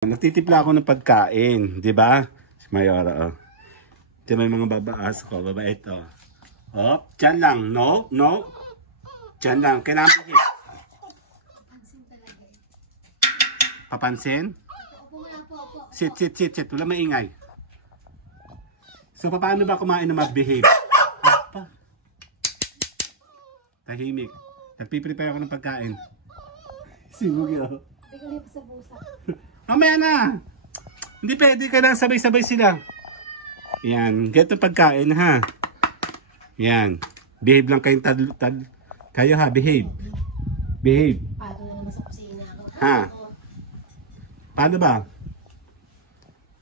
Nagtitipla ako ng pagkain, di ba? Si Mayora, oh. Ito may mga babaas ko, babait, oh. Oh, dyan lang, no, no. Dyan lang, kailangan ko. Papansin talaga eh. Papansin? Opo. Sit. Wala maingay. So, paano ba kumain na mag-behave? Pa. Tahimik. Nagpiprepare ako ng pagkain. Sibugi, oh. Bigay pa sa busa. Mamaya na. Hindi pwede, kailangan sabay-sabay sila. Yan, get pagkain ha. Yan. Behave lang kayong kayo ha, behave. Behave. Pato na naman sa kusina ako. Ha? Paano ba?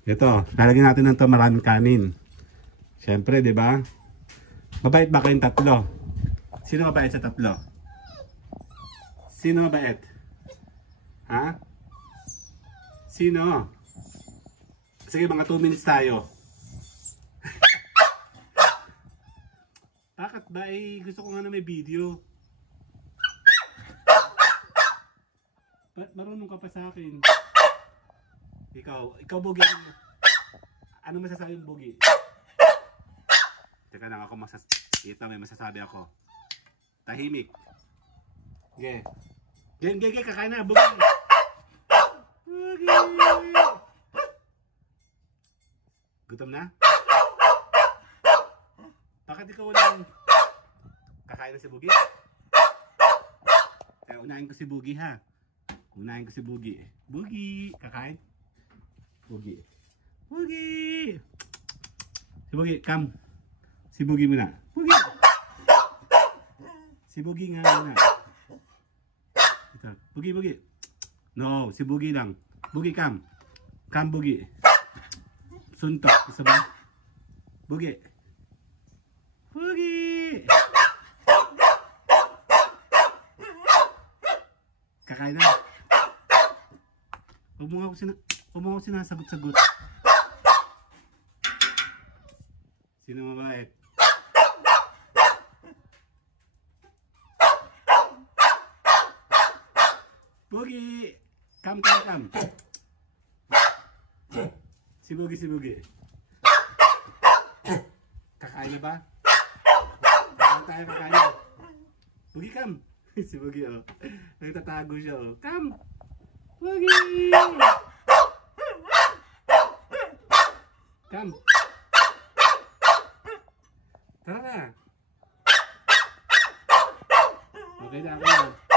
Ito, lalagyan natin ng to maraming kanin. Siyempre, di ba? Mabait ba kayong tatlo? Sino mabait sa tatlo? Sino mabait? Ha? Sino? Sige, mga 2 minutes tayo. Bakit ba? Eh, gusto ko nga na may video. Ba't marunong ka pa sa akin? Ikaw Bogi. Ano masasabi mo, Bogi? Teka lang ako ito, may masasabi ako. Tahimik. Okay. Geng, kakain na, Bogi. Bogi. Gutom na? Bakit ikaw walang kakain na si Bogi? Kaya unahin ko si Bogi ha. Unahin ko si Bogi. Bogi, kakain? Bogi. Bogi! Si Bogi, come. Si Bogi muna. Bogi! Si Bogi nga muna. Ito. Bogi. No, si Bogi lang. Bogi, come. Come, Bogi. Suntok. Isa ba? Bogi. Bogi! Kakain na. Huwag mo ako sinasagot-sagot. Sino mabait? Bogi! Come. Si Bogi. Kakain na ba? Kakain na. Bogi, come. Si Bogi, oh. Nagtatago siya, oh. Come! Bogi! Come! Tara na! Okay na ako na.